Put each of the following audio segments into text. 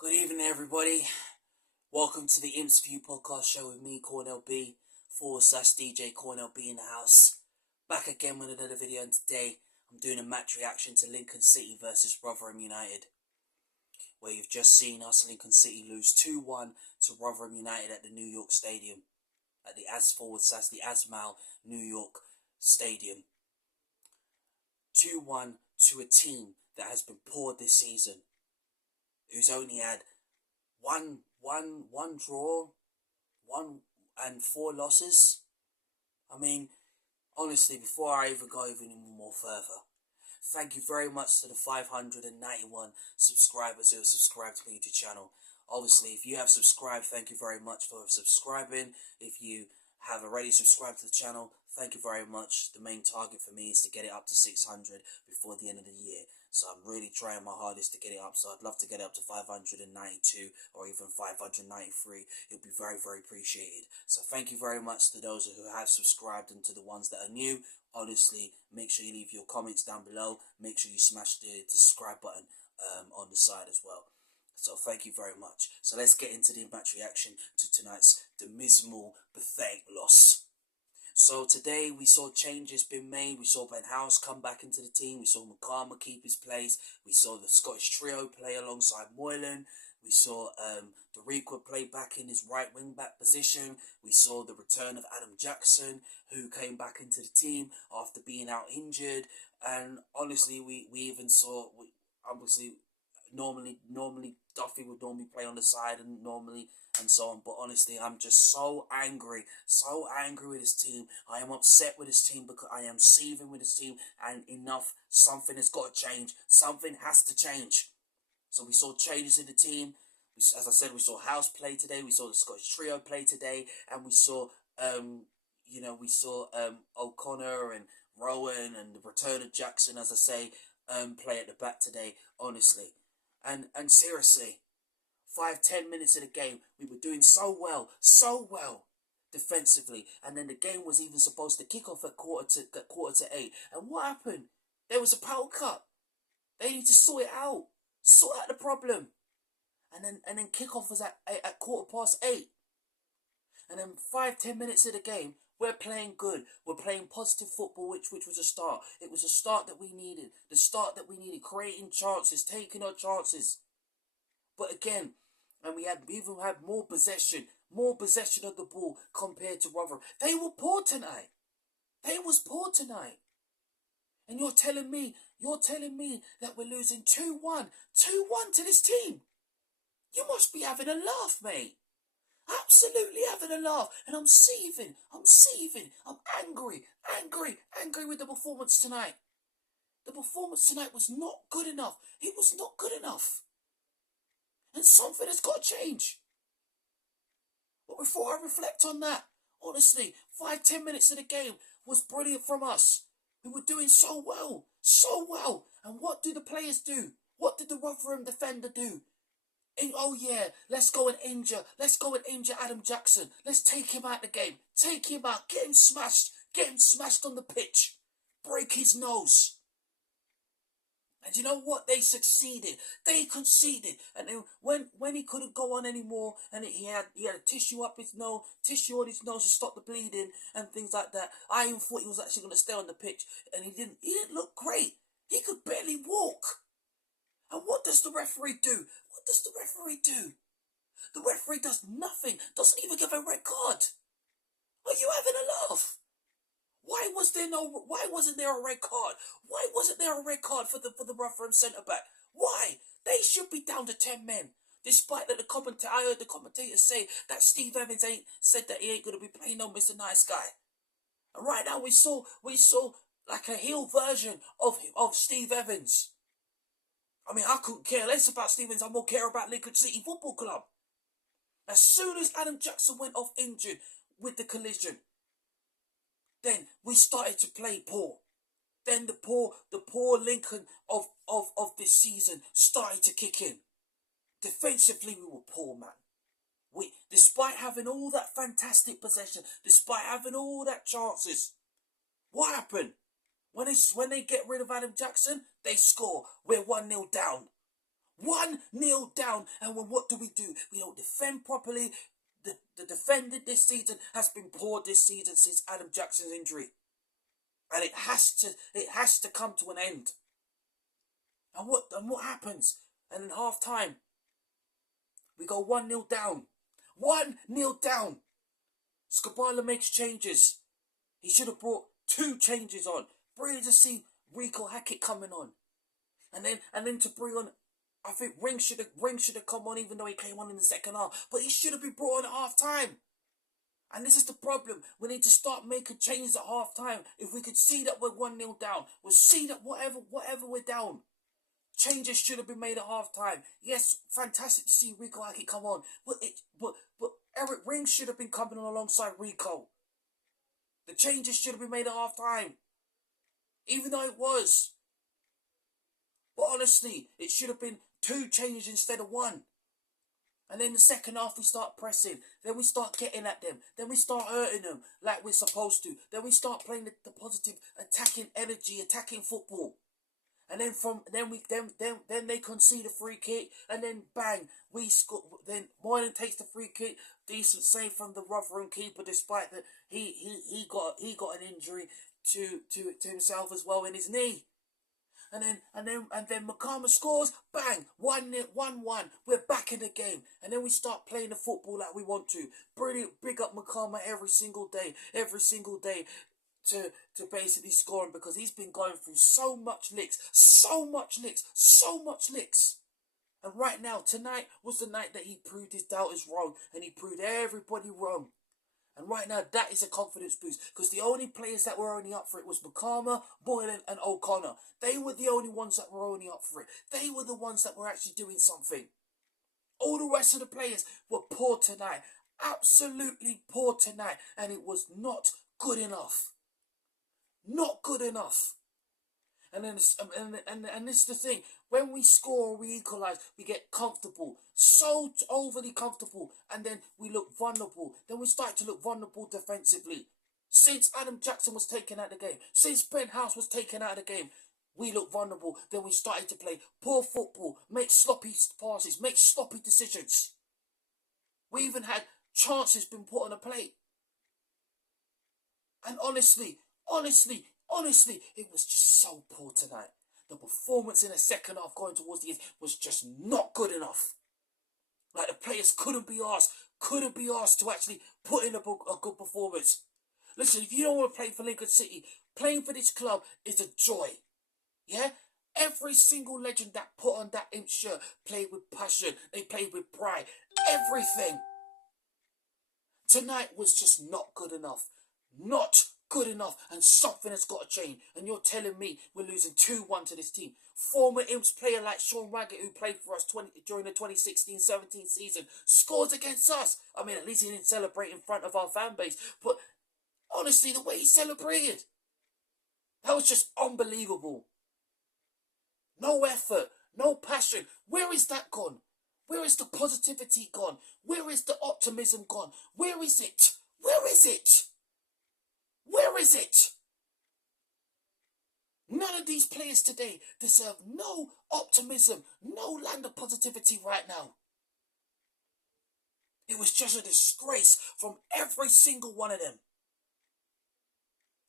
Good evening, everybody. Welcome to the Imps View podcast show with me, Cornell B, /DJ Cornell B in the house. Back again with another video, and today I'm doing a match reaction to Lincoln City versus Rotherham United, where you've just seen us, Lincoln City, lose 2-1 to Rotherham United at the New York Stadium, at the Asmal New York Stadium. 2-1 to a team that has been poor this season, who's only had one draw, and 4 losses. I mean, honestly, before I even go even more further, thank you very much to the 591 subscribers who have subscribed to the YouTube channel. Obviously, if you have subscribed, thank you very much for subscribing. If you have already subscribed to the channel, thank you very much. The main target for me is to get it up to 600 before the end of the year. So I'm really trying my hardest to get it up. So I'd love to get it up to 592 or even 593. It would be very, very appreciated. So thank you very much to those who have subscribed, and to the ones that are new. Honestly, make sure you leave your comments down below. Make sure you smash the subscribe button on the side as well. So thank you very much. So let's get into the match reaction to tonight's dismal, pathetic loss. So today we saw changes being made. We saw Ben House come back into the team. We saw McCarthy keep his place. We saw the Scottish trio play alongside Moylan. We saw Doriqua play back in his right wing back position. We saw the return of Adam Jackson, who came back into the team after being out injured. And honestly, we even saw, obviously, normally Duffy would normally play on the side and so on, but honestly, I'm just so angry with this team. I am upset with this team because I am seething with this team, and enough. Something has got to change. Something has to change. So we saw changes in the team. As I said, we saw House play today. We saw the Scottish trio play today, and we saw O'Connor and Rowan and the return of Jackson, as I say, play at the back today. Honestly. And seriously, 5-10 minutes of the game, we were doing so well defensively, and then the game was even supposed to kick off at quarter to 8. And what happened? There was a power cut. They need to sort out the problem, and then kickoff was at 8:15. And then 5-10 minutes of the game, we're playing good. We're playing positive football, which was a start. It was a start that we needed. The start that we needed, creating chances, taking our chances. But again, and we even had more possession of the ball compared to Rotherham. They were poor tonight. And you're telling me that we're losing 2-1 to this team. You must be having a laugh, mate. Absolutely having a laugh. And I'm seething. I'm angry with the performance tonight. The performance tonight was not good enough. It was not good enough. And something has got to change. But before I reflect on that, honestly, 5-10 minutes of the game was brilliant from us. We were doing so well. And what do the players do? What did the Rotherham defender do? Oh yeah, let's go and injure Adam Jackson. Let's take him out of the game. Take him out. Get him smashed on the pitch. Break his nose. And you know what? They succeeded. They conceded. And then when he couldn't go on anymore, and he had a tissue on his nose to stop the bleeding and things like that, I even thought he was actually going to stay on the pitch, and he didn't look great. He could barely walk. And what does the referee do? The referee does nothing. Doesn't even give a red card. Are you having a laugh? Why wasn't there a red card? Why wasn't there a red card for the Rotherham centre back? Why? They should be down to 10 men. Despite that, I heard the commentator say that Steve Evans said that he ain't gonna be playing no Mr. Nice Guy. And right now we saw like a heel version of Steve Evans. I mean, I couldn't care less about Steve Evans. I more care about Lincoln City Football Club. As soon as Adam Jackson went off injured with the collision, then we started to play poor. Then the poor Lincoln of this season started to kick in. Defensively, we were poor, man. Despite having all that fantastic possession, despite having all that chances, what happened? When they get rid of Adam Jackson, they score. We're 1-0 down. 1-0 down, and what do? We don't defend properly. The defending this season has been poor this season since Adam Jackson's injury. And it has to come to an end. And what happens? And in half time, we go 1-0 down. 1-0 down. Skabala makes changes. He should have brought 2 changes on. Brilliant to see Rico Hackett coming on. And then to bring on, I think Ring should have come on, even though he came on in the second half. But he should have been brought on at half time. And this is the problem. We need to start making changes at half time. If we could see that we're 1-0 down, we'll see that whatever we're down, changes should have been made at half time. Yes, fantastic to see Rico Hackett come on. But Eric Ring should have been coming on alongside Rico. The changes should have been made at half time. Even though it was. But honestly, it should have been 2 changes instead of 1. And then the second half we start pressing. Then we start getting at them. Then we start hurting them like we're supposed to. Then we start playing the positive attacking energy, attacking football. And then they concede a free kick, and then bang, we score. Then Moylan takes the free kick, decent save from the Rotherham keeper, despite that he got an injury to himself as well in his knee. And then Makama scores, bang, 1-1. We're back in the game, and then we start playing the football like we want to. Brilliant, big up Makama every single day. To basically score him, because he's been going through so much licks. And right now, tonight was the night that he proved his doubters wrong, and he proved everybody wrong. And right now, that is a confidence boost, because the only players that were only up for it was Makama, Boylan and O'Connor. They were the only ones that were only up for it. They were the ones that were actually doing something. All the rest of the players were poor tonight. Absolutely poor tonight. And it was not good enough. Not good enough. And then and this is the thing. When we score or we equalise, we get comfortable. So overly comfortable. And then we look vulnerable. Then we start to look vulnerable defensively. Since Adam Jackson was taken out of the game, since Ben House was taken out of the game, we look vulnerable. Then we started to play poor football, make sloppy passes, make sloppy decisions. We even had chances been put on a plate. And honestly, it was just so poor tonight. The performance in the second half going towards the end was just not good enough. Like, the players couldn't be asked to actually put in a good performance. Listen, if you don't want to play for Lincoln City, playing for this club is a joy. Yeah? Every single legend that put on that Imps shirt played with passion. They played with pride. Everything. Tonight was just not good enough. Not good enough, and something has got to change. And you're telling me we're losing 2-1 to this team. Former Imps player like Sean Raggett, who played for us during the 2016-17 season, scores against us. I mean, at least he didn't celebrate in front of our fan base. But honestly, the way he celebrated, that was just unbelievable. No effort, no passion. Where is that gone? Where is the positivity gone? Where is the optimism gone? Where is it? Where is it? Where is it? None of these players today deserve no optimism, no land of positivity right now. It was just a disgrace from every single one of them.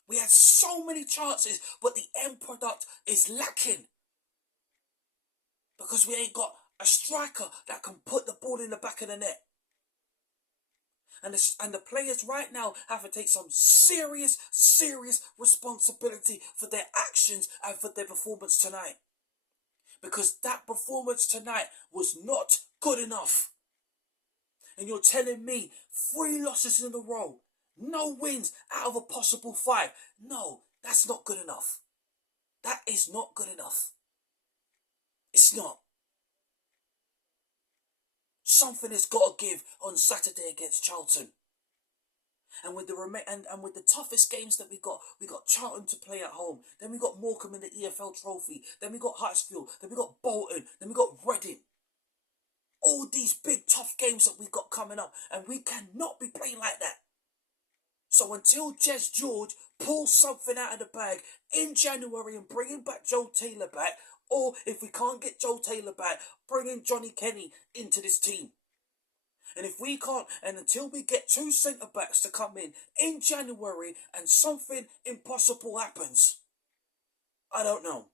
We had so many chances, but the end product is lacking. Because we ain't got a striker that can put the ball in the back of the net. And the players right now have to take some serious responsibility for their actions and for their performance tonight. Because that performance tonight was not good enough. And you're telling me 3 losses in a row, no wins out of a possible 5. No, that's not good enough. That is not good enough. It's not. Something has got to give on Saturday against Charlton. And with the toughest games that we got Charlton to play at home. Then we got Morecambe in the EFL Trophy. Then we got Huddersfield. Then we got Bolton. Then we got Reading. All these big tough games that we got coming up, and we cannot be playing like that. So until Jez George pulls something out of the bag in January and bringing back Joe Taylor back, Or if we can't get Joe Taylor back, bring in Johnny Kenny into this team. And if we can't, and until we get 2 centre-backs to come in January and something impossible happens, I don't know.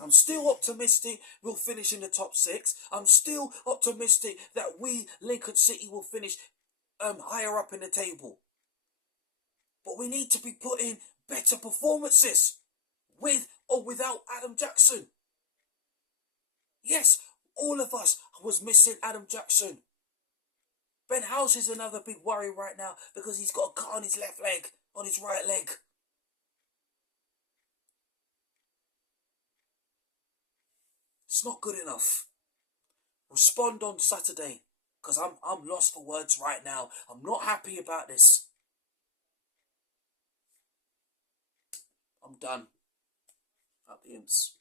I'm still optimistic we'll finish in the top 6. I'm still optimistic that we, Lincoln City, will finish higher up in the table. But we need to be putting better performances with or without Adam Jackson. Yes, all of us was missing Adam Jackson. Ben House is another big worry right now because he's got a cut on his left leg, on his right leg. It's not good enough. Respond on Saturday, because I'm lost for words right now. I'm not happy about this. I'm done. Up the Imps.